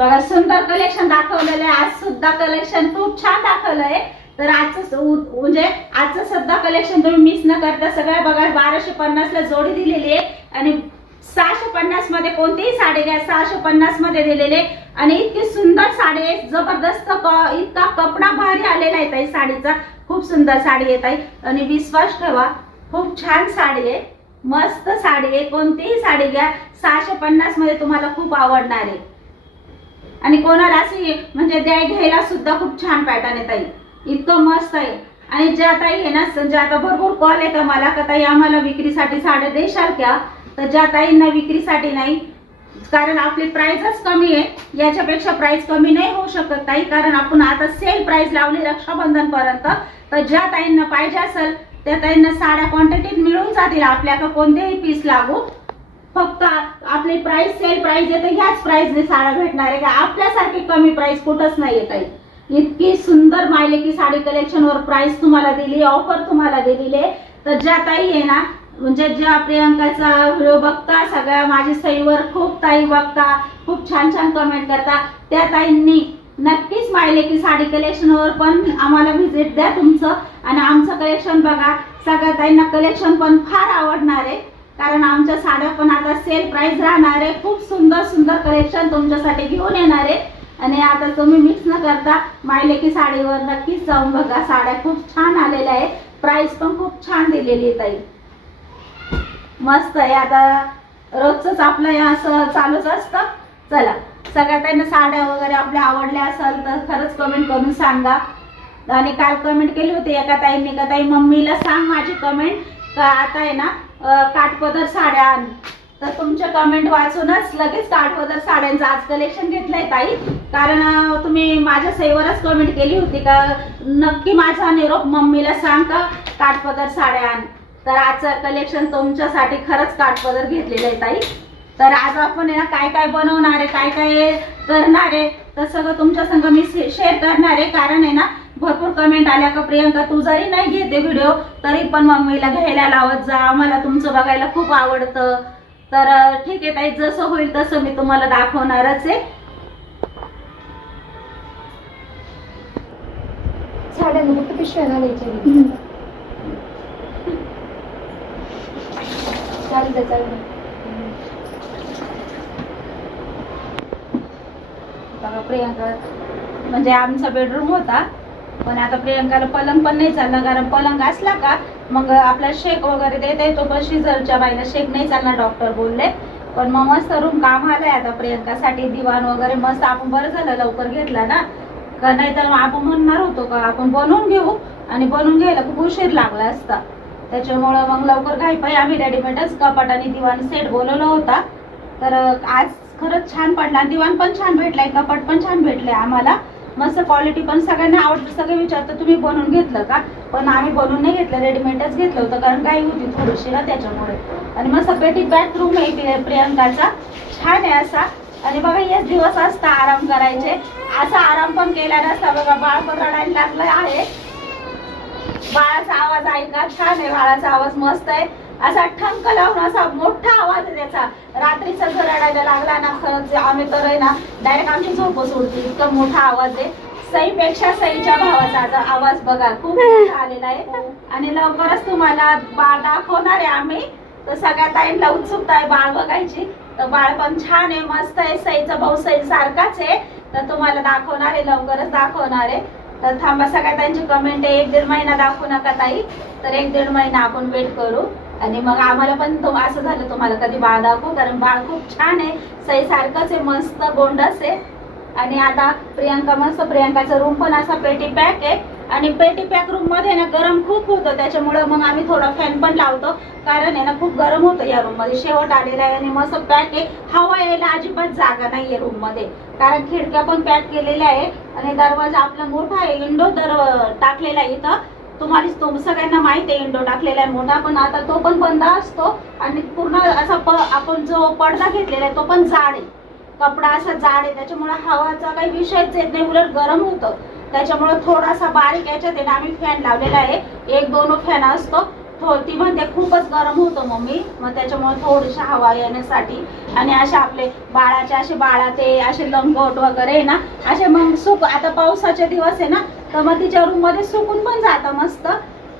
बघा सुंदर कलेक्शन दाखवलेलं आहे. आज सुद्धा कलेक्शन खूप छान दाखवलंय. तर आजचं म्हणजे आजचं सुद्धा कलेक्शन तुम्ही मिस न करता सगळ्या बघा. 1250 ला जोडी दिलेली आहे आणि 650 मध्ये कोणतीही साडी घ्या 650 मध्ये दिलेले. आणि इतकी सुंदर साडी आहे, जबरदस्त इतका कपडा भारी आलेला आहे ताई साडीचा. खूप सुंदर साडी आहे ताई आणि विश्वास ठेवा खूप छान साडी आहे, मस्त साडी आहे. कोणतीही साडी घ्या 650 मध्ये तुम्हाला खूप आवडणार आहे. आणि कोणाला अशी म्हणजे घ्यायला सुद्धा खूप छान पॅटर्न आहे ताई, इतकं मस्त आहे. आणि ज्या ताई आहे ना, ज्या आता भरपूर कॉल येतात मला का ताई आम्हाला विक्रीसाठी साड्या देशाल का, तर ज्या ताईंना विक्रीसाठी नाही, कारण आपली प्राइसच कमी आहे, याच्यापेक्षा प्राइस कमी नाही होऊ शकत ताई. कारण आपण आता सेल प्राइस लावली रक्षाबंधन पर्यंत. तर ज्या ताईंना पाहिजे असेल त्या ताईंना साड्या क्वांटिटीत मिळून जातील आपल्याला, कोणतेही पीस लागू. फक्त आपली प्राइस सेल प्राइस आहे तर ह्याच प्राइसने साड्या भेटणार आहे का, आपल्यासारखी कमी प्राइस कुठंच नाहीये ताई. इतकी सुंदर मायलेकी साडी कलेक्शन वर प्राइस तुम्हाला दिली, ऑफर तुम्हाला दिलेली आहे. तर ज्या ताई आहे ना, म्हणजे ज्या प्रियंकाचा व्हिडिओ बघता, सगळ्या माझी सईवर खूप ताई बघता, खूप छान छान कमेंट करता, त्या ताईंनी नक्कीच मायलेकी साडी कलेक्शन वर पण आम्हाला व्हिजिट द्या तुमचं. आणि आमचं कलेक्शन बघा, सगळ्या ताईंना कलेक्शन पण फार आवडणार आहे. कारण आमच्या साड्या पण आता सेल प्राइस राहणार आहे. खूप सुंदर सुंदर कलेक्शन तुमच्यासाठी घेऊन येणार आहे. आणि आता तुम्ही मिक्स न करता मायलेकी साडीवर नक्कीच जाऊन बघा, साड्या खूप छान आलेल्या आहे. प्राइस पण खूप छान दिलेली आहे ताई, मस्त आहे. आता रोजच आपलं असं चालूच असतं. चला, सगळ्या त्यांना साड्या वगैरे आपल्या आवडल्या असेल तर खरंच कमेंट करून सांगा. आणि काल कमेंट केली होती एका ताईंनी का ताई मम्मीला सांग माझी कमेंट का आता आहे ना काठपदर साड्या आण. तर तुमच्या कमेंट वाचूनच लगेच काठपदर साड्यांचं आज कलेक्शन घेतलंय ताई. कारण तुम्ही माझ्या सईवरच कमेंट केली होती का नक्की माझा निरोप मम्मीला सांग का काठपदर साड्या आण. तर आजचं कलेक्शन तुमच्यासाठी खरंच काठपदर घेतलेलं आहे ताई. तर आज आपण काय काय बनवणार आहे, काय काय करणार आहे, तर सगळं तुमच्या संग मी शेअर करणार आहे. कारण आहे ना भरपूर कमेंट आल्या का प्रियंका तू जरी नाही घेते व्हिडिओ तरी पण मम्मीला घ्यायला लावत जा, आम्हाला तुमचं बघायला खूप आवडतं. तर ठीक आहे ताई, जसं होईल तसं मी तुम्हाला दाखवणारच आहे. साड्यांना फक्त पिशव्या घालायच्या. चालतं चालतं. बघा प्रियंका म्हणजे आमचा बेडरूम होता, पण आता प्रियंकाला पलंग पण नाही चालला. कारण पलंग असला का मग आपला शेक वगैरे देता येतो, पण शिजरच्या बाईला शेक नाही चालणार डॉक्टर बोलले. पण मग मस्त रूम काम आलाय आता प्रियंकासाठी, दिवाण वगैरे मस्त. आपण बरं झालं लवकर घेतला ना, का नाही तर आपण म्हणणार होतो का आपण बनवून घेऊ आणि बनवून घ्यायला खूप उशीर लागला असता. त्याच्यामुळं मग लवकर घाईपाई आम्ही रेडीमेडच कपाट आणि दिवाण सेट बोलवला होता. तर आज खरंच छान पडला, दिवाण पण छान भेटलाय, कपाट पण छान भेटले आम्हाला, मस्त क्वालिटी पण सगळ्यांना आवडतं. सगळे विचारतं तुम्ही बनवून घेतलं का, पण आम्ही बनवून नाही घेतलं, रेडीमेडच घेतलं होतं कारण गाई होती थोडीशी ना त्याच्यामुळे. आणि मस्त पेटी बॅक रूम आहे प्रियंकाचा, छान आहे असा. आणि बघा हेच दिवस असता आराम करायचे, असा आराम पण केला नसता. बघा बाळ पण रडायला लागलं आहे, बाळाचा आवाज ऐका, छान आहे बाळाचा आवाज, मस्त आहे. असा ठणक लावून असा मोठा आवाज आहे त्याचा. रात्रीचा जर रडायला लागला ना खरंच आम्ही तर आहे ना डायरेक्ट आमची झोपच उडते, इतका मोठा आवाज आहे. सईपेक्षा सईच्या भावाचा आवाज बघा खूप मोठा आलेला आहे. आणि लवकरच तुम्हाला बाळ दाखवणार आहे आम्ही. तर सगळ्या ताईंना उत्सुकता आहे बाळ बघायची. तर बाळ पण छान आहे, मस्त आहे, सईचा भाऊ सई सारखाच आहे. तर तुम्हाला दाखवणार आहे, लवकरच दाखवणार आहे. तर थांबा, सगळ्या त्यांची कमेंट आहे 1-1.5 महिना दाखवू नका ताई, तर 1-1.5 महिना आपण वेट करू. आणि मग आम्हाला पण असं झालं तुम्हाला कधी बाळ दाखवू, कारण बाळ खूप छान आहे, सई सारखंच आहे, मस्त गोंडस आहे. आणि आता प्रियंका मस्त, प्रियंकाचा रूम पण असा पेटी पॅक आहे. आणि पेटी पॅक रूम मध्ये ना गरम खूप होतं, त्याच्यामुळे मग आम्ही थोडा फॅन पण लावतो. कारण आहे ना खूप गरम होतं या रूम मध्ये, शेवट आलेला आहे. आणि मस्त पॅक आहे, हवा यायला अजिबात जागा नाहीये रूम मध्ये, कारण खिडक्या पण पॅक केलेल्या आहे. आणि दरवाजा आपला मोठा आहे, विंडो तर टाकलेला आहे इथं, तुम्हाला सगळ्यांना माहिती आहे विंडो टाकलेला आहे मोठा, पण आता तो पण बंद असतो. आणि पूर्ण असा आपण जो पडदा घेतलेला आहे तो पण जाड आहे, कपडा असा जाड आहे, त्याच्यामुळे हवाचा काही विषयच येत नाही, उलट गरम होतं. त्याच्यामुळे थोडासा बारीक याच्यात आहे ना आम्ही फॅन लावलेला आहे, 1-2 फॅन असतो. ती म्हणते खूपच गरम होतं मम्मी, मग त्याच्यामुळे थोडीशी हवा येण्यासाठी आणि असे आपले बाळाचे असे ते असे लंगोट वगैरे आहे ना असे मग आता पावसाचे दिवस आहे ना, तर मग तिच्या रूम मध्ये सुकून पण जातं मस्त,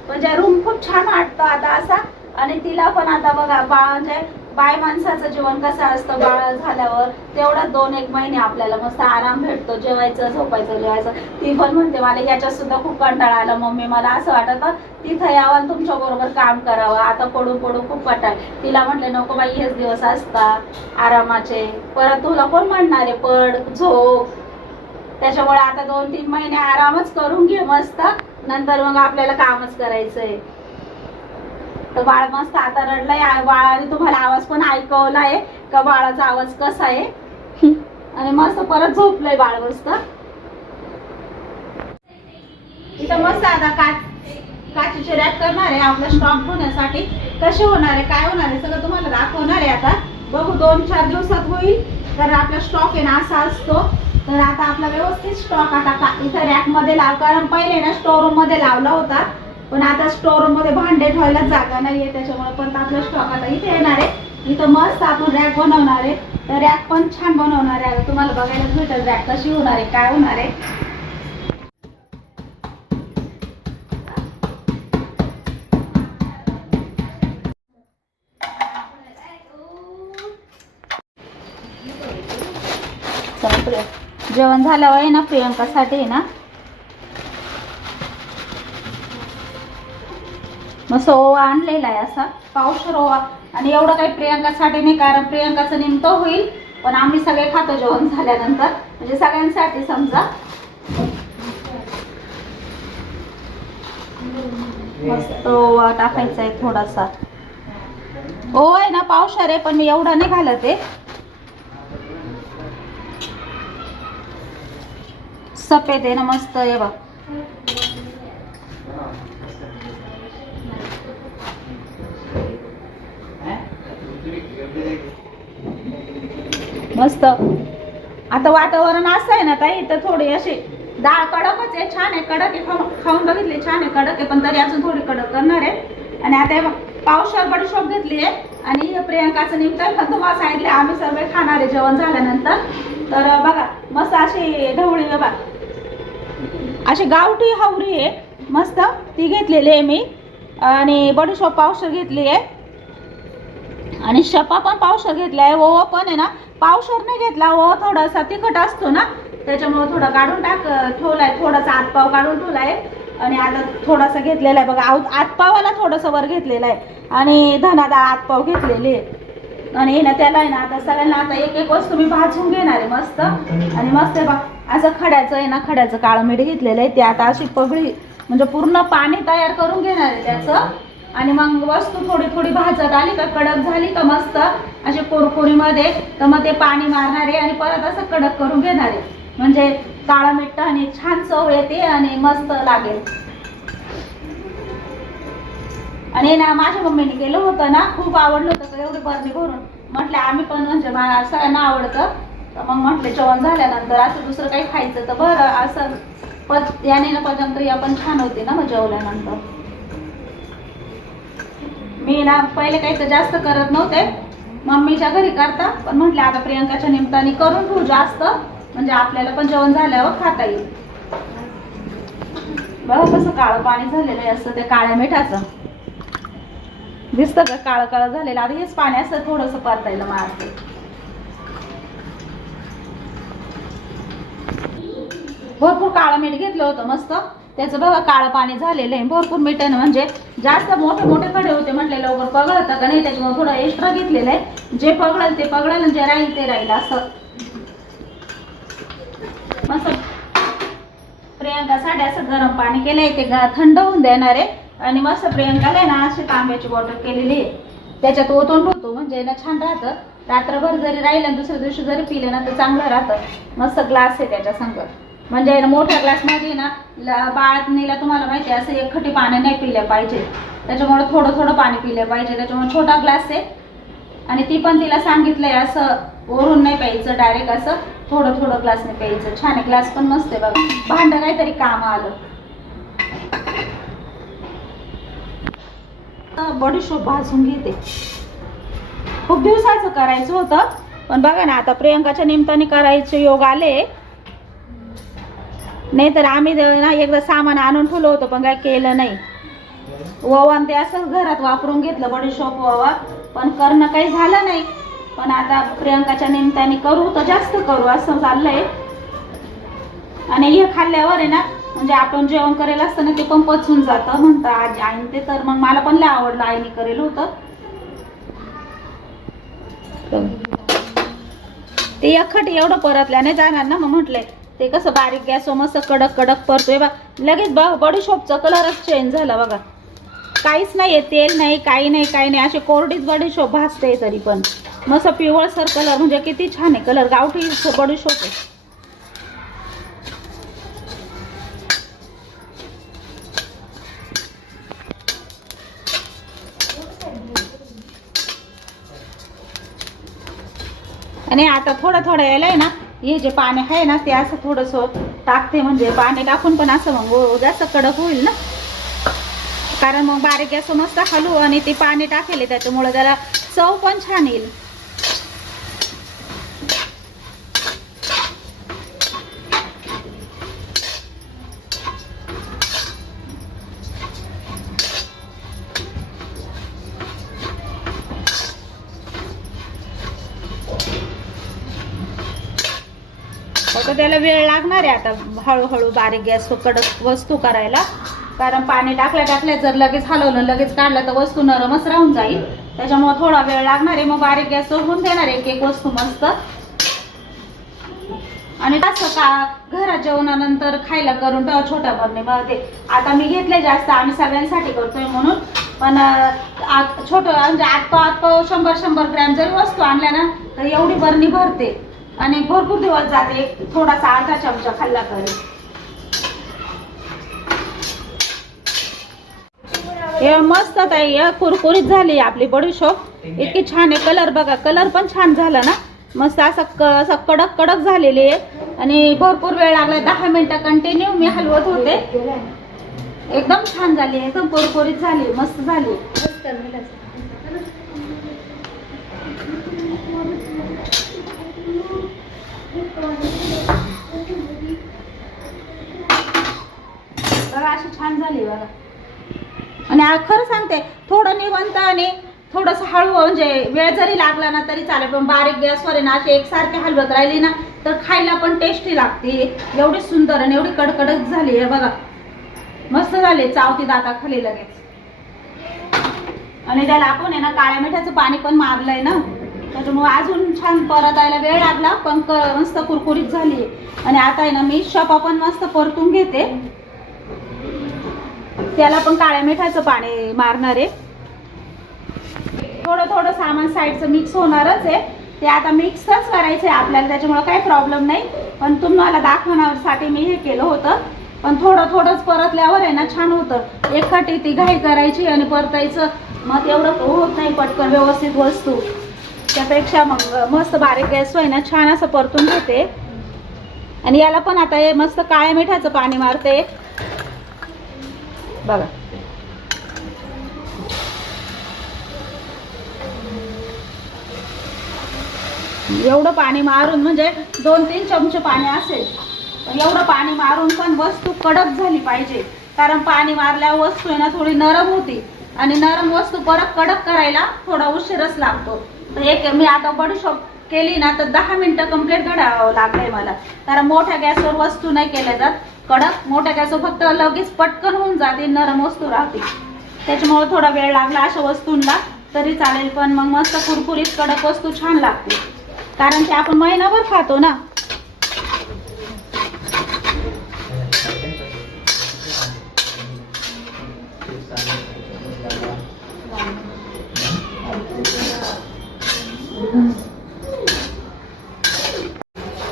म्हणजे रूम खूप छान वाटतं आता असा. आणि तिला पण आता बघा म्हणजे बाय माणसाचं जीवन कसं असतं, बाळ झाल्यावर तेवढं 2-1 महिने आपल्याला मस्त आराम भेटतो, जेवायचं झोपायचं. ती पण म्हणते मला याच्यात सुद्धा खूप कंटाळा आला मम्मी, मला असं वाटत तिथं यावं तुमच्या बरोबर काम करावं, आता पडून खूप कंटाळ. तिला म्हटले नको बाई, हेच दिवस असतात आरामाचे, परत तुला कोण म्हणणार आहे पड झोप. त्याच्यामुळे आता 2-3 महिने आरामच करून घे मस्त, नंतर मग आपल्याला कामच करायचंय. तर बाळ मस्त आता रडलंय, बाळाने तुम्हाला आवाज पण ऐकवलाय का बाळाचा आवाज कसा आहे, आणि मस्त परत झोपलंय बाळ मस्त. इथं मस्त आता काचेचे रॅक करणार आहे आपला स्टॉक होण्यासाठी. कसे होणार आहे काय होणार आहे सगळं तुम्हाला दाखवणार आहे आता. बघू 2-4 दिवसात होईल. तर आपला स्टॉक आहे ना असा असतो. तर आता आपला व्यवस्थित स्टॉक आता इथं रॅक मध्ये कारण पहिले ना स्टोर रूम मध्ये लावला होता, पण आता स्टोर रूम मध्ये भांडे ठेवायला जागा नाहीये, त्याच्यामुळे पण आपला स्टॉक आता इथे येणार आहे. इथं मस्त आपण रॅक बनवणार आहे. तर रॅक पण छान बनवणार आहे, तुम्हाला बघायला भेटेल रॅक कशी होणार आहे काय होणार आहे. जेवण झाल्यावर आहे ना प्रियंकासाठी आहे ना मस्त ओवा आणलेला आहे, असा पावशेर ओवा. आणि एवढं काही प्रियंकासाठी नाही, कारण प्रियंकाचं नेमकं होईल, पण आम्ही सगळे खातो जेवण झाल्यानंतर, म्हणजे सगळ्यांसाठी समजा. मस्त ओवा टाकायचा आहे थोडासा. ओवा आहे ना पावशेर आहे, पण मी एवढा नाही घालत आहे. सफेद आहे ना मस्त आहे बघ. मस्त आता वातावरण असं आहे ना ताई, तर थोडी अशी डाळ कडकच आहे, छान आहे, कडक आहे. खाऊन बघितले छान आहे, कडक आहे, पण तरी अजून थोडी कडक करणार आहे. आणि आता पावशेर बडीशोप घेतली आहे, आणि प्रियंकाचं निमित्त पण तुम्हाला सांगितले आम्ही सर्व खाणार आहे जेवण झाल्यानंतर. तर बघा मस्त अशी ढवळी बघा, अशी गावठी हावरी आहे मस्त, ती घेतलेली आहे मी. आणि बडीशोप पावशेर घेतली आहे, आणि शपा पण पावशेर घेतला आहे. ओवा पण आहे ना पावशेर नाही घेतला, ओवा थोडासा तिखट असतो ना, त्याच्यामुळे थोडा काढून ठेवलाय, थोडासा आतपाव काढून ठेवलाय. आणि आता थोडासा घेतलेला आहे बघा, आतपावाला थोडंसं वर घेतलेलं आहे, आणि धनाडाळ आतपाव घेतलेले आहे. आणि ना त्याला आहे ना आता सगळ्यांना आता एक वस्तू मी भाजून घेणार आहे मस्त. आणि मस्त आहे बघ असं खड्याचं आहे ना, खड्याचं काळं मीठ घेतलेलं आहे. ते आता अशी पगळी म्हणजे पूर्ण पाणी तयार करून घेणार आहे त्याचं. आणि मग वस्तू थोडी भाजत आली का, कडक झाली का मस्त अशी कुरकुरीमध्ये, तर मग ते पाणी मारणार आहे आणि परत असं कडक करून घेणार आहे, म्हणजे काळं मीठ आणि छान चव येते आणि मस्त लागेल. आणि ना माझ्या मम्मीने केलं होतं ना, खूप आवडलं होतं, एवढी बरणी भरून. म्हटलं आम्ही पण म्हणजे मला सगळ्यांना आवडतं, तर मग म्हटलं जेवण झाल्यानंतर असं दुसरं काही खायचं तर बरं, असं याने ना पचनक्रिया पण छान होते ना मग जेवल्यानंतर. मी ना पहिले काही तर जास्त करत नव्हते, मम्मीच्या घरी करता, पण म्हटलं आता प्रियंकाच्या निमित्ताने करून ठेवू जास्त, म्हणजे आपल्याला पण जेवण झाल्यावर खाता येईल. बघा कसं काळं पाणी झालेलं आहे असं, ते काळ्या मिठाचं दिसतं का, काळं काळं झालेलं. आता हेच पाणी असं थोडंसं परतायला मारते. भरपूर काळं मीठ घेतलं होतं मस्त, त्याचं बघा काळं पाणी झालेलं आहे. भरपूर मीठ आहे ना, म्हणजे जास्त मोठे खडे होते, म्हटले लवकर पगळतं का नाही, त्याच्यामुळे थोडं एक्स्ट्रा घेतलेलं आहे. जे पगळल ते पगळल, जे राहील ते राहील असं. मस्त प्रियंकासाठी असं गरम पाणी केलंय, ते थंड होऊन देणार आहे. आणि मस्त प्रियंकाला ना अशी तांब्याची बॉटल केलेली आहे, त्याच्यात ओतून ठेवतो, म्हणजे ना छान राहतं. रात्रभर जरी राहिलं आणि दुसऱ्या दिवशी जरी पिलं ना तर चांगलं राहतं. मस्त ग्लास आहे त्याच्या संग, म्हणजे मोठ्या ग्लासमध्ये ना बाळातनीला तुम्हाला माहिती आहे असं एकखटी पाणी नाही पिलं पाहिजे, त्याच्यामुळे थोडं पाणी पिलं पाहिजे. त्याच्यामुळे छोटा ग्लास आहे. आणि ती पण तिला सांगितलंय असं वरून नाही प्यायचं, डायरेक्ट असं थोडं ग्लासने प्यायचं. छान आहे, ग्लास पण मस्त आहे बघा, भांडं काहीतरी काम आलं. बडीशोप भाजून घेते. खूप दिवसाचं करायचं होतं, पण बघा ना आता प्रियंकाच्या निमित्ताने करायचे योग आले. नाही तर आम्ही ना एकदा सामान आणून ठेवलं होतं पण काय केलं नाही. ओवा ते असं घरात वापरून घेतलं बडीशोप ओवा, पण करणं काही झालं नाही. पण आता प्रियंकाच्या निमित्ताने करू तर जास्त करू असं चाललंय. आणि हे खाल्ल्यावर आहे ना म्हणजे आपण जेवण करेल असतं ना ते पण पचून जातं म्हणतात आजी आईने ते. तर मग मला पण लय आवडलं, आईने करेल होतं ते. एकखट एवढं परतल्या नाही जाणार ना, मग म्हटलंय ते कसं बारीक गॅसवर मस्त कडक कडक परतोय बा. लगेच बडीशोपचा कलरच चेंज झाला बघा. काहीच नाहीये, तेल नाही, काही नाही, काही नाही, अशी कोरडीच बडीशोप भाजते तरी पण मस्त पिवळसर कलर. म्हणजे किती छान आहे कलर, गावठी बडीशोप आहे. आणि आता थोडं थोडं यायला आहे ना हे जे पाणी आहे ना ते असं थोडंसं टाकते. म्हणजे पाणी टाकून पण असं मग जास्त कडक होईल ना, कारण मग बारीक गॅस मस्त हलवू आणि ते पाणी टाकेल त्याच्यामुळे त्याला चव पण छान येईल. फक्त त्याला वेळ लागणार आहे आता हळूहळू बारीक गॅसवर कडक वस्तू करायला. कारण पाणी टाकल्या जर लगेच हलवलं लगेच काढलं तर वस्तू नरमच राहून जाईल. त्याच्यामुळे थोडा वेळ लागणार आहे. मग बारीक गॅसवर होऊन देणार एक एक वस्तू मस्त. आणि असं का घरात जेवणानंतर खायला करून ठेवा छोट्या बरणीमध्ये. आता मी घेतले जास्त, आम्ही सगळ्यांसाठी करतोय म्हणून. पण छोटं म्हणजे आत 100 ग्रॅम जरी वस्तू आणल्या ना तर एवढी बरणी भरते आणि भरपूर दिवस जाते. थोडासा अर्धा चमचा खाल्ला तरी. हे मस्त ताई कुरकुरीत झाली आपली बडीशोप. इतकी छान आहे. कलर बघा, कलर पण छान झाला ना, मस्त असं कडक कडक झालेली आहे. आणि भरपूर वेळ लागला, 10 मिनिटं कंटिन्यू मी हलवत होते. एकदम छान झाली, एकदम कुरकुरीत झाली, मस्त झाली. बघा अशी छान झाली बघा. आणि खरं सांगते थोडं निवंत आणि थोडंसं हळू म्हणजे वेळ जरी लागला ना तरी चालेल, पण बारीक गॅसवर आहे ना अशी एकसारखी हलवत राहिली ना तर खायला पण टेस्टी लागते. एवढी सुंदर आणि एवढी कडकडक झाली आहे बघा, मस्त झाली, चावती दाताखाली लगेच. आणि त्याला आपण आहे ना काळ्या मिठाचं पाणी पण मारलंय ना, त्याच्यामुळे अजून छान परतायला वेळ लागला, पण मस्त कुरकुरीत झाली. आणि आता आहे ना मी शपा पण मस्त परतून घेते. त्याला पण काळ्या मिठाचं पाणी मारणार आहे. थोडं थोडं सामान साईडचं मिक्स होणारच आहे, ते आता मिक्सच करायचं आहे आपल्याला, त्याच्यामुळे काही प्रॉब्लेम नाही. पण तुम्हाला दाखवण्यासाठी मी हे केलं होतं. पण थोडं थोडंच परतल्यावर आहे ना छान होतं. एकखटी ती घाई करायची आणि परतायचं मग एवढं होत नाही पटकन व्यवस्थित वस्तू. त्यापेक्षा मग मस्त बारीक गॅसवर आहे ना छान असं परतून घेते. आणि याला पण आता हे मस्त काळ्या मिठाचं पाणी मारते बघा. एवढं पाणी मारून म्हणजे 2-3 चमचे पाणी असेल, पण एवढं पाणी मारून पण वस्तू कडक झाली पाहिजे. कारण पाणी मारल्यावर वस्तू आहे ना थोडी नरम होती आणि नरम वस्तू परत कडक करायला थोडा उशीरच लागतो. तर मी आता बडीशोप केली ना तर 10 मिनिटं कंप्लीट घडावं लागलंय मला. कारण मोठ्या गॅसवर वस्तू नाही केल्या जात कडक. मोठ्या गॅसवर फक्त लगेच पटकन होऊन जाते, नरम वस्तू राहते. त्याच्यामुळे थोडा वेळ लागला अशा वस्तूंना तरी चालेल, पण मग मस्त कुरकुरीत कडक वस्तू छान लागते. कारण ते आपण महिनाभर खातो ना.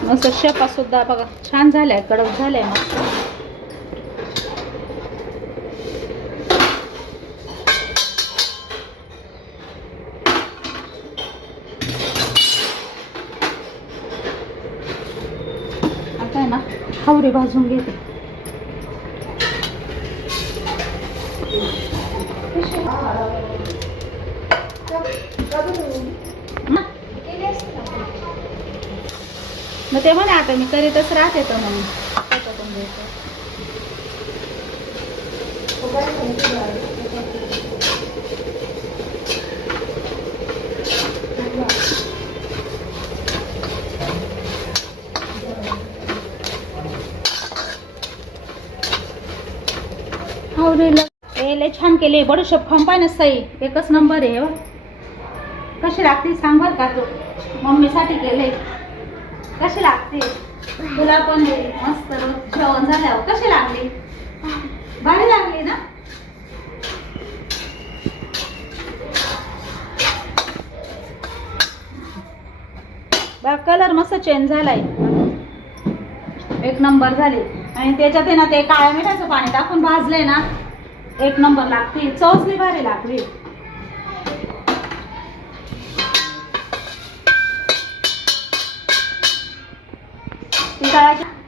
मस्त शेपा सुद्धा बघा छान झालाय, कडक झालाय मस्त. आता आहे ना खावरी भाजून घेते. पिशवी ना? मग ते म्हणे आता मी करीतच राहते तर म्हणून त्याच्यातून घ्यायचं. लय छान केले बडीशोप खाऊन पाय ना सई एकच नंबर आहे. कशी लागते सांग बर का तू मम्मीसाठी केले कशी लागते तुला पण मस्त जेवण झाल्यावर कशी लागली भारी लागली ना. बघ कलर मस्त चेंज झालाय एक नंबर झाले. आणि त्याच्यात आहे ना ते काळ्या मिठाचं पाणी टाकून भाजलंय ना एक नंबर लागते चवच नाही भारी लागली.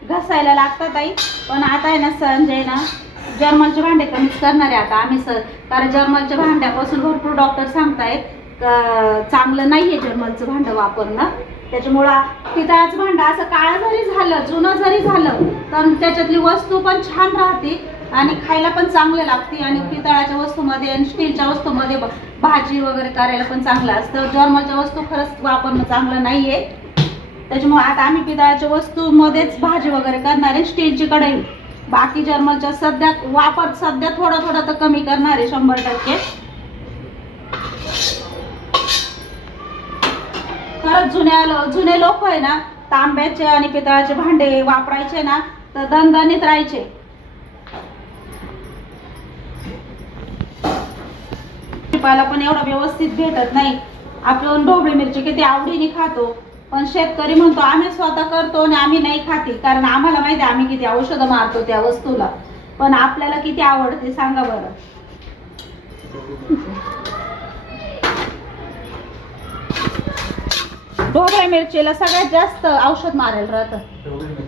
घसायला लागतात आई पण आता आहे ना संजय ना जर्मलचे भांडे कमीच करणार आहे आता आम्ही कारण जर्मलच्या भांड्यापासून भरपूर डॉक्टर सांगतायत चांगलं नाहीये जर्मलचं भांडं वापरणं. त्याच्यामुळं पितळाचं भांडं असं काळं जरी झालं जुनं जरी झालं तर त्याच्यातली वस्तू पण छान राहते आणि खायला पण चांगलं लागते. आणि पितळाच्या वस्तूमध्ये आणि स्टीलच्या वस्तूमध्ये भाजी वगैरे करायला पण चांगलं असतं. जर्मलच्या वस्तू खरंच वापरणं चांगलं नाहीये. त्याच्यामुळे आता आम्ही पितळाच्या वस्तूमध्येच भाजी वगैरे करणार आहे. स्टीलची कढई बाकी जर्मलच्या सध्या थोडं तर कमी करणार आहे 100%. खरंच जुने लोक आहे ना तांब्याचे आणि पितळाचे भांडे वापरायचे ना तर दणदणीत राहायचे. भाजीपाला पण एवढा व्यवस्थित भेटत नाही. आपण ढोबळी मिरची किती आवडीने खातो पण शेतकरी म्हणतो आम्ही स्वतः करतो आणि आम्ही नाही खाती कारण आम्हाला माहिती आहे आम्ही किती औषधं मारतो त्या वस्तूला. पण आपल्याला किती आवडते सांगा बरं. ढोबळ्या मिरचीला सगळ्यात जास्त औषध मारायला राहतं.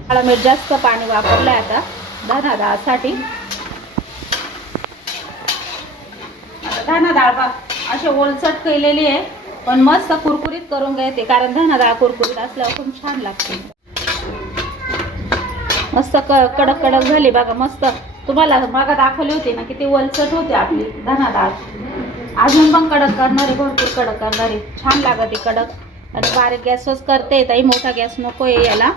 काळा मिरच जास्त पाणी वापरलंय आता धना डाळसाठी. आता धना डाळ अशी ओलसट केलेली आहे पण मस्त कुरकुरीत करून घ्यायचे कारण धना डाळ कुरकुरीत असल्यावर खूप छान लागते. मस्त कडक झाली बघा मस्त. तुम्हाला मागं दाखवली होती ना किती ओलसट होते आपली धना डाळ. अजून पण कडक करणारे भरपूर कडक करणारे छान लागते कडक. आणि बारीक गॅसच करते ताई मोठा गॅस नको आहे याला.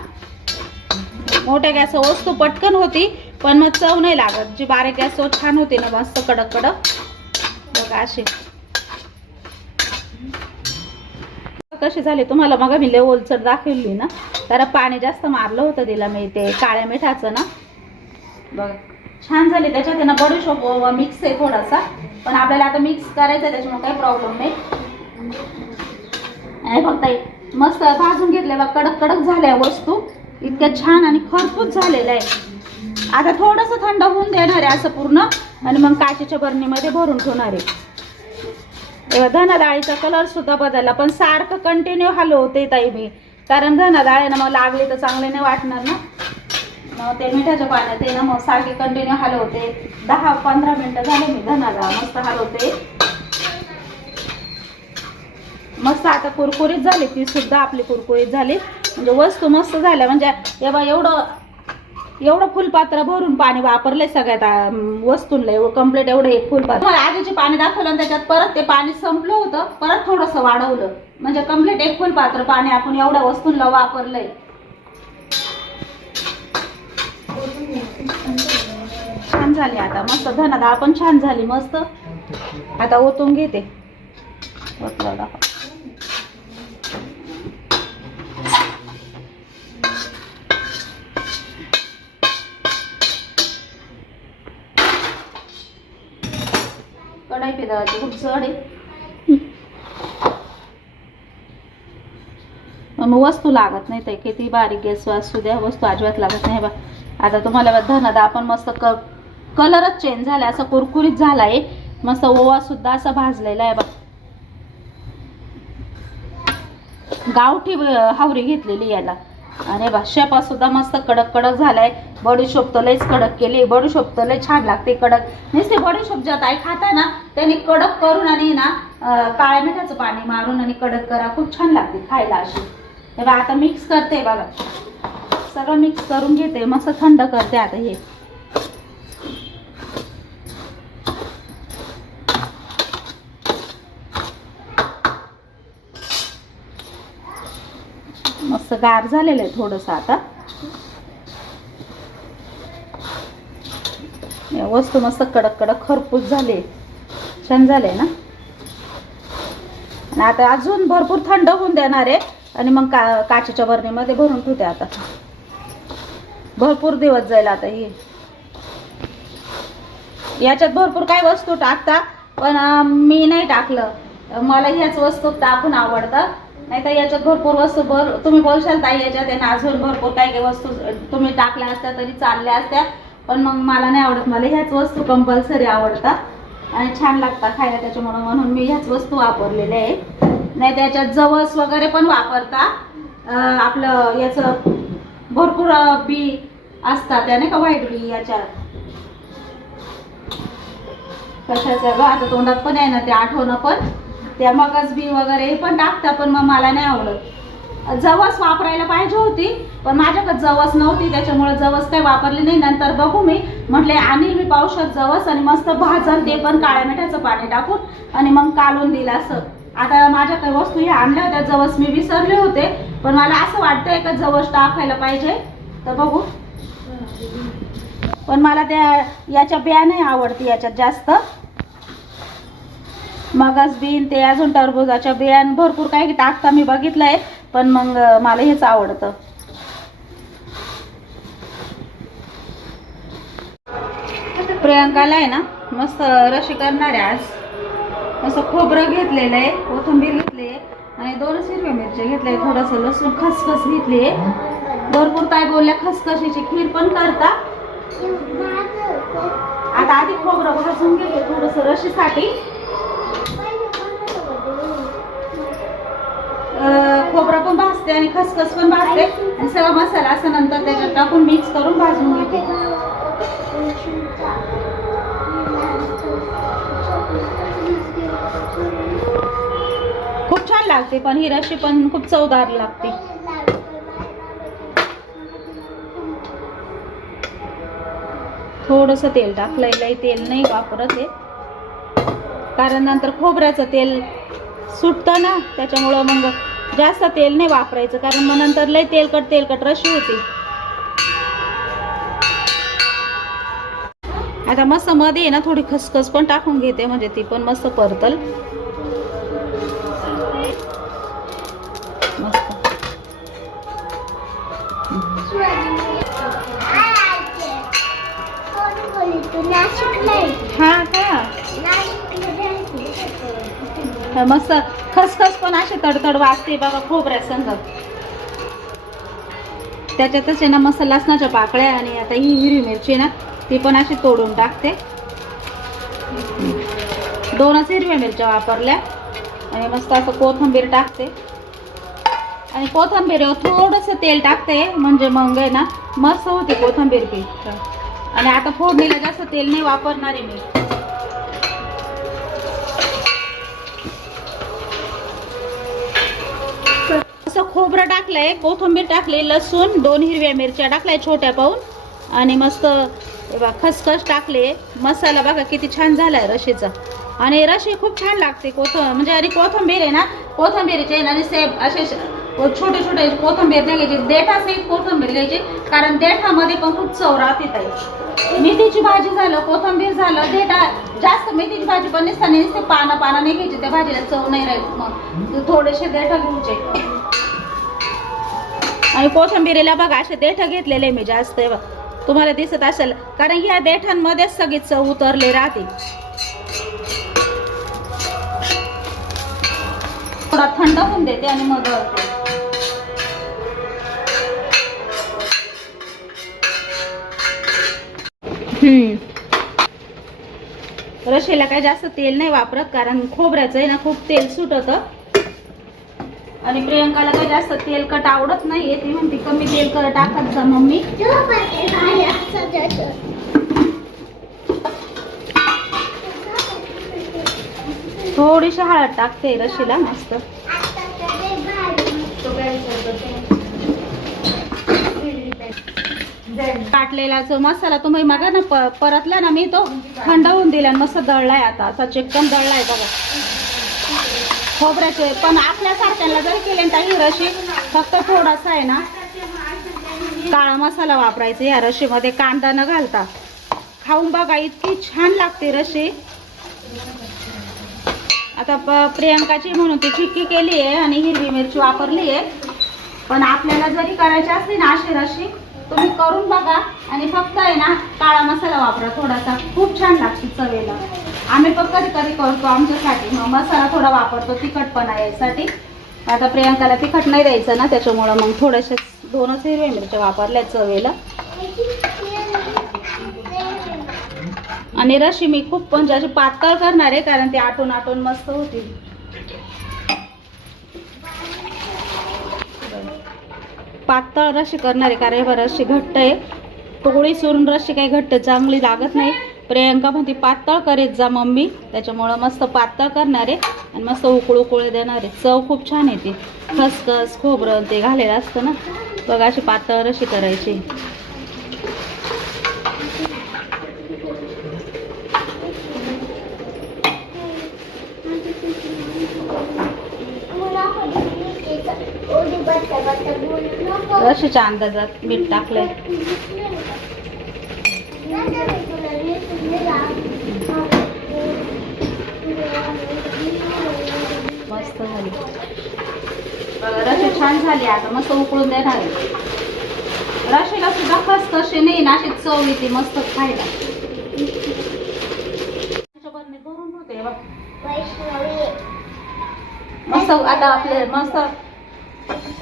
मोठ्या गॅसवर वस्तू पटकन होती पण मग चव नाही लागत. जी बारीक गॅसवर छान होती ना मस्त कडक बघा अशी कशी झाली तुम्हाला मग मी लय ओलसर दाखवली ना तर पाणी जास्त मारलं होतं तिला मी ते काळ्या मिठाचं ना बघा छान झाली. त्याच्यात ना बडीशोप मिक्स आहे थोडासा पण आपल्याला आता मिक्स करायचं त्याच्यामुळे काही प्रॉब्लेम नाही. आणि फक्त मस्त भाजून घेतल्या बघा कडक झाल्या वस्तू इतक्या छान आणि खरपूस झालेलं आहे. आता थोडंसं थंड होऊन देणार आहे असं पूर्ण आणि मग काचेच्या बरणीमध्ये भरून ठेवणार आहे. धना डाळीचा कलर सुद्धा बदलला पण सारखं कंटिन्यू हलवते ताई मी कारण धना डाळ ना मग लागली तर चांगले नाही वाटणार ना. मग ते मिठाच्या पाण्यात आहे ना मग सारखे कंटिन्यू हलवते. 10-15 मिनिटं झाले मी धना डाळ मस्त हलवते. मस्त आता कुरकुरीत झाली ती सुद्धा आपली कुरकुरीत झाली म्हणजे वस्तू मस्त झाल्या. म्हणजे एवढं फुलपात्र भरून पाणी वापरले सगळ्यात वस्तूंना कम्प्लीट एवढं एक फुलपात्र. आधीचे पाणी दाखवलं आणि त्याच्यात परत ते पाणी संपलं होतं परत थोडंसं वाढवलं म्हणजे कम्प्लीट एक फुलपात्र पाणी आपण एवढ्या वस्तूंना वापरलंय. छान झाली आता मस्त धना डाळ पण छान झाली मस्त. आता ओतून घेते. कढई पितळाची खूप जड आहे मग वस्तू लागत नाही. ते किती बारीक गॅस असू द्या वस्तू अजिबात लागत नाही. बा आता तुम्हाला धना डाळ पण मस्त कलरच चेंज झाला असा कुरकुरीत झालाय मस्त. ओवा सुद्धा असा भाजलेला आहे बा. गावठी हावरी घेतलेली याला आणि शेपा सुद्धा मस्त कडक कडक झालाय. बडीशोप तर लयच कडक केली. बडीशोप तर लय छान लागते कडक. नुसते बडीशोप ज्या ताई खाता ना त्यांनी कडक करून आणि ना काळ्या मिठाचं पाणी मारून आणि कडक करा, खूप छान लागते खायला अशी. हे बघा आता मिक्स करते बघा, सगळं मिक्स करून घेते, मस्त थंड करते आता हे. मस्त गार झालेलं आहे थोडंसं आता. वस्तू मस्त कडक कडक खरपूस झाले, छान झाले ना. आणि आता अजून भरपूर थंड होऊन देणार आहे आणि मग काचेच्या बरणीमध्ये भरून ठेवते. आता भरपूर दिवस जाईल आता हे. याच्यात भरपूर काही वस्तू टाकता पण मी नाही टाकलं, मला ह्याच वस्तू टाकून आवडतं. नाही तर याच्यात भरपूर वस्तू तुम्ही बोलशाल ताई याच्यात आहे ना अजून भरपूर काही काही वस्तू तुम्ही टाकल्या असत्या तरी चालल्या असत्या, पण मग मला नाही आवडत. मला ह्याच वस्तू कंपल्सरी आवडतात आणि छान लागतात खायला, त्याच्यामुळे म्हणून मी ह्याच वस्तू वापरलेल्या आहे. नाही त्याच्यात जवस वगैरे पण वापरता. आपलं याचं भरपूर बी असतात त्याने का व्हाईट बी याच्यात कशाचं ग आता तोंडात पण आहे ना ते आठवणं, पण त्या मगज बी वगैरे पण टाकता, पण मग मला नाही आवडत. जवस वापरायला पाहिजे होती पण माझ्याकडे जवस नव्हती, त्याच्यामुळे जवस काही वापरली नाही. नंतर बघू मी म्हटले आणि मी पावसात जवस आणि मस्त भाजन ते पण काळ्या मिठाचं पाणी टाकून आणि मग कालून दिलं असं. आता माझ्या काही वस्तू ह्या आणल्या होत्या जवस मी विसरले होते, पण मला असं वाटतंय का जवस टाकायला पाहिजे, तर बघू. पण मला त्या याच्या बिया नाही आवडती याच्यात जास्त. मगज बीन ते अजून टरबूजाच्या बियान भरपूर काही टाकता मी बघितलंय, पण मग मला हेच आवडतं. प्रियंकाला आहे ना मस्त रशी करणार आहे आज. मस्त खोबरं घेतलेलं आहे, कोथिंबीर घेतली आणि 2 हिरव्या मिरच्या घेतल्या, थोडंसं लसूण खसखस घेतली. भरपूर ताई बोलल्या खसखशीची खीर पण करता. आता आधी खोबरं भाजून घेते थोडंसं रशीसाठी. खोबरं पण भाजते आणि खसखस पण भाजते आणि सगळा मसाला असं नंतर त्याच्यात टाकून मिक्स करून भाजून घेते. खूप छान लागते पण ही रशी पण खूप चवदार लागते. थोडंसं तेल टाकलंय, लई तेल नाही वापरत आहे कारण नंतर खोबऱ्याचं तेल सुटतं ना, त्याच्यामुळं मग जास्त तेल नाही वापरायचं कारण मग नंतर लई तेलकट रशी होती. आता मस्त मध्ये ना थोडी खसखस पण टाकून घेते म्हणजे ती पण मस्त परतल. मस्त हा का मस्त खसखस पण अशी तडतड वाजते बघा खोबऱ्या संग. त्याच्यातच आहे ना मस्त लसणाच्या पाकळ्या आणि आता ही हिरवी मिरची ना ती पण अशी तोडून टाकते. 2च हिरव्या मिरच्या वापरल्या आणि मस्त असं कोथिंबीर टाकते आणि कोथिंबीर थोडंसं तेल टाकते म्हणजे मग आहे ना मस्त होते कोथिंबीर पीठ. आणि आता फोडणीला जास्त तेल नाही वापरणार आहे मी. असं खोबरं टाकलंय, कोथिंबीर टाकली, लसूण 2 हिरव्या मिरच्या टाकल्या छोट्या पाहून आणि मस्त खसखस टाकले. मसाला बघा किती छान झालाय रशीचा आणि रशी खूप छान लागते म्हणजे आणि कोथिंबीर आहे ना कोथिंबीरचे ना सेब असे छोटे छोटे कोथिंबीर नाही घ्यायची, देठासहित कोथिंबीर घ्यायची कारण देठामध्ये पण खूप चव राहते ताई. मेथीची भाजी झालं, कोथिंबीर झालं, देठा जास्त मेथीची भाजी पण नुसते पानं नाही घ्यायची, त्या भाजीला चव नाही राहत. मग थोडेसे देठा घ्यायचे आणि कोथिंबीरीला बघा असे देठा घेतलेले मी जास्त आहे बघा, तुम्हाला दिसत असेल कारण ह्या देठांमध्येच सगळी चव उतरले राहते. थोडा थंड होऊन देते आणि मग रशीला काही जास्त तेल नाही वापरत कारण खोबऱ्याचं आहे ना खूप तेल सुटत आणि प्रियंकाला काही जास्त तेलकट आवडत नाहीये, ती म्हणते कमी तेलकट टाकत जा मम्मी. थोडीशी हळद टाकते रशीला मस्त. काटलेला जो मसाला तुम्ही मगा ना परतला ना, मी तो थंड होऊन दिला आणि मस्त दळलाय. आता असा चिकन दळलाय बघा खोबऱ्याचे. पण आपल्यासारख्याला जर केले ना ही रशी, फक्त थोडासा आहे ना काळा मसाला वापरायचा या रशीमध्ये, कांदा न घालता. खाऊन बघा, इतकी छान लागते रशी. आता प्रियंकाची म्हणून ती चिक्की केली आहे आणि हिरवी मिरची वापरली आहे. पण आपल्याला जरी करायची असली ना अशी रशी, तुम्ही करून बघा आणि फक्त आहे ना काळा मसाला वापरा थोडासा, खूप छान लागते चवेला. आम्ही पण कधी कधी करतो आमच्यासाठी, मग मसाला थोडा वापरतो तिखटपणा यासाठी. आता प्रियंकाला तिखट नाही द्यायचं ना, त्याच्यामुळं मग थोड्याशा 2च हिरव्या मिरच्या वापरल्या चवेला. आणि रशी मी खूप पण अशी पातळ करणार आहे, कारण ती आटून आटून मस्त होती. पातळ रशी करणार आहे, कारण हे रशी घट्ट आहे. पोळी सोडून रशी काही घट्ट चांगली लागत नाही. प्रियंका म्हणते पातळ करीत जा मम्मी, त्याच्यामुळं मस्त पातळ करणार आहे आणि मस्त उकळी देणार आहे. चव खूप छान येते, खसखस खोबरं ते घालेलं असतं ना. बघा अशी पातळ रशी करायची. रशीच्या अंदाजात मीठ टाकलंय. मस्त झाली रशी, छान झाली. आता मस्त उकळून देणार आहे. रशीला सुद्धा खसखशी नाही ना, अशी चव येते मस्त खायला. भरून होते मस्त. आता आपले मस्त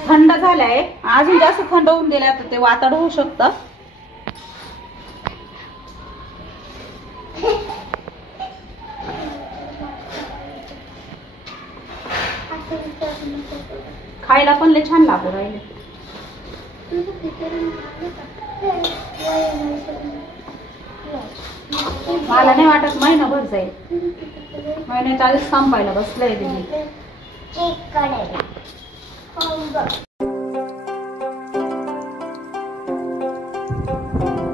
थंड झालंय, अजून जास्त थंड होऊन दिला तर ते वातड होऊ शकतं. खायला पण लय छान लागू राहिले. मला नाही वाटत महिनाभर जाईल, महिन्याच्या आधीच संपायला बसलंय तिने.